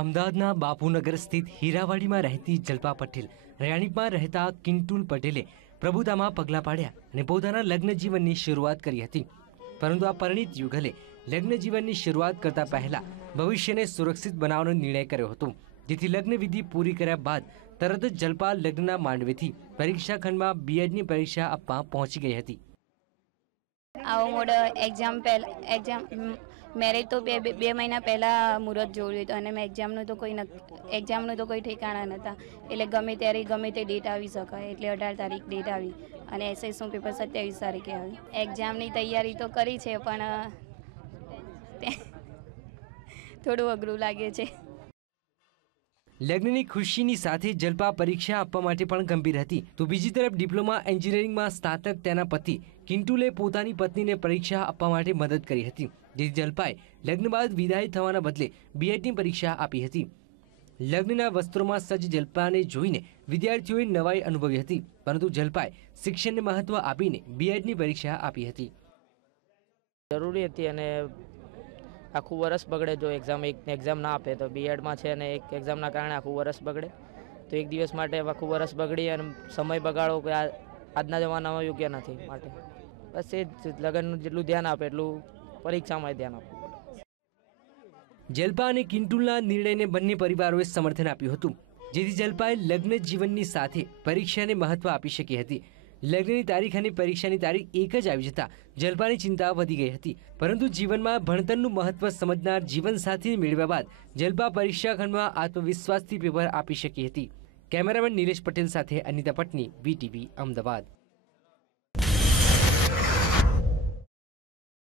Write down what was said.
અમદાવાદના બાપુનગર સ્થિત હીરાવાડીમાં રહેતી જલ્પા પટેલ રયાણીમાં રહેતા કિન્ટુલ પટેલે પ્રભુતામાં પગલાં પાડ્યા અને પોતાના લગ્ન જીવનની શરૂઆત કરી હતી. પરંતુ આ પરિણીત યુગલે લગ્ન જીવનની શરૂઆત કરતા પહેલા ભવિષ્યને સુરક્ષિત બનાવવાનો નિર્ણય કર્યો હતો. જેથી લગ્ન વિધિ પૂરી કર્યા બાદ તરત જ જલ્પા લગ્નના માંડવેથી પરીક્ષા ખંડમાં બીએડની પરીક્ષા આપવા પહોંચી ગઈ હતી. આવો મોડો એક્ઝામ પહેલા એક્ઝામ મેરેજ તો બે બે મહિના પહેલાં મુહૂર્ત જોયું હતું અને મેં એક્ઝામનું તો કોઈ એક્ઝામનું તો કોઈ ઠેકાણા નહોતા એટલે ગમે ત્યારે ગમે તે ડેટ આવી શકાય. એટલે અઢાર તારીખ ડેટ આવી. અને એસએસનું પેપર સત્યાવીસ તારીખે આવી. એક્ઝામની તૈયારી તો કરી છે, પણ થોડું અઘરું લાગે છે. લગ્નની ખુશીની સાથે જલપા પરીક્ષા આપવા માટે પણ ગંભીર હતી. તો બીજી તરફ ડિપ્લોમા એન્જિનિયરિંગમાં સ્નાતક તેના પતિ કિન્ટુલે પોતાની પત્નીને પરીક્ષા આપવા માટે મદદ કરી હતી જેથી જલપાએ લગ્ન બાદ વિદાય થવાના બદલે બીએડની પરીક્ષા આપી હતી. લગ્નના વસ્ત્રોમાં સજ્જ જલપાને જોઈને વિદ્યાર્થીઓએ નવાઈ અનુભવી હતી, પરંતુ જલપાએ શિક્ષણને મહત્વ આપીને બીએડની પરીક્ષા આપી હતી. જરૂરી હતી અને આખું વરસ બગડે જો એક્ઝામ એક એક્ઝામ ના આપે તો બીએડમાં છે અને એક એક્ઝામના કારણે આખું વરસ બગડે. તો એક દિવસ માટે આખું વરસ બગડી અને સમય બગાડો કે આજના જમાનામાં યોગ્ય નથી માટે. બસ એ જ, લગ્નનું જેટલું ધ્યાન આપે એટલું પરીક્ષામાં ધ્યાન પડે. જલ્પા અને કિન્ટુલના નિર્ણયને બંને પરિવારોએ સમર્થન આપ્યું હતું, જેથી જલ્પાએ લગ્ન જીવનની સાથે પરીક્ષાને મહત્વ આપી શકી હતી. લગ્નની તારીખ અને પરીક્ષાની તારીખ એક જ આવી જતા જલ્પાની ચિંતા વધી ગઈ હતી. પરંતુ જીવનમાં ભણતરનું મહત્વ સમજનાર જીવનસાથી મેળવ્યા બાદ જલ્પા પરીક્ષા ખંડમાં આત્મવિશ્વાસથી પેપર આપી શકી હતી. કેમેરામેન નિલેશ પટેલ સાથે અનિતા પટની વીટીવી અમદાવાદ.